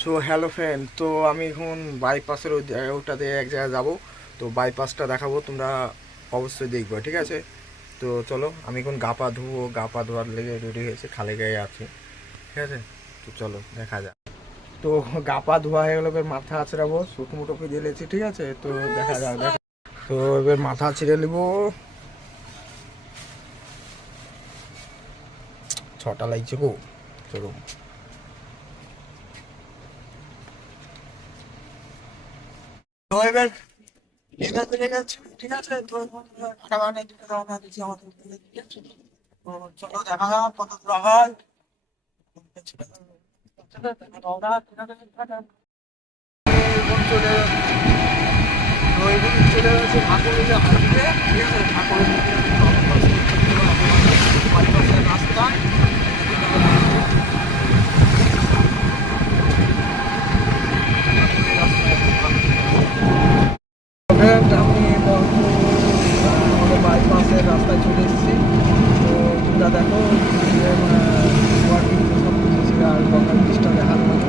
So hello friend তো আমি এখন বাইপাসের ওই ওটাতে এক জায়গায় যাব। তো বাইপাসটা দেখাবো, তোমরা অবশ্যই দেখবে, ঠিক আছে? তো চলো, আমি এখন গা পা ধুবো, গা পা ধোয়ার লেগে রেডি হয়েছে, খালি গায়ে আছি, ঠিক আছে? তো চলো, দেখা যাক। তো গা পা ধোয়া হয়ে গেলো মাথা আছড়াবো, শুকনো টুকু দিয়ে লেছি, ঠিক আছে? তো দেখা যাক, দেখা তো এবার মাথা ছিঁড়ে নেব। ছটা লাগছে গো, চলো। তো এবার ঠিক আছে তো চলো দেখা কত দূর হয়। রওনা, চলে গেছে ঠাকুরের ঠিক আছে ঠাকুরের দিকে বাড়ির রাস্তা ফ্রেন্ড আমি আমাদের বাইপাসের রাস্তায় চলে এসেছি। তো তোমরা দেখো সব কিছু আর গঙ্গা ব্রিজটা দেখার মতো